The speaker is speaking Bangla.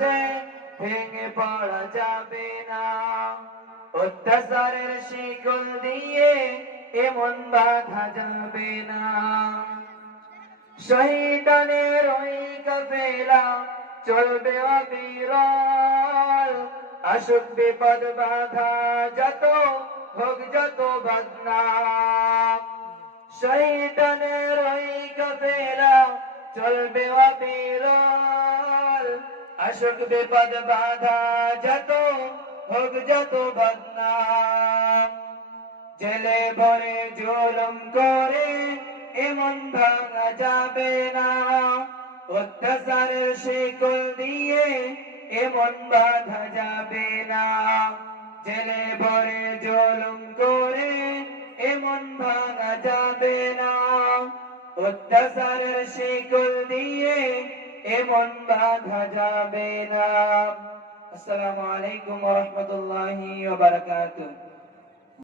আছে ভেঙে পড়া যাবে না। অত্যাচারের শিকল দিয়ে এমন বাধা যাবে না। শয়তানের ওই কাফেলা চলবে অবিরল, আসুক বিপদ বাধা যত, হোক যত বদনাম। শয়তানের ওই কাফেলা চলবে অবিরল, আসুক বিপদ বাধা যত, হোক যত বদনাম। জেলে ভরে জুলুম করে এমন ভাঙা যাবে না। অত্যাচারের শিকল দিয়ে এমন বাঁধা যাবে না। জেলে ভরে জুলুম করে এমন ভাঙা যাবে না। অত্যাচারের শিকল দিয়ে এমন বাঁধা যাবে না। আসসালামু আলাইকুম ওয়া রাহমাতুল্লাহি ওয়া বারাকাতুহু।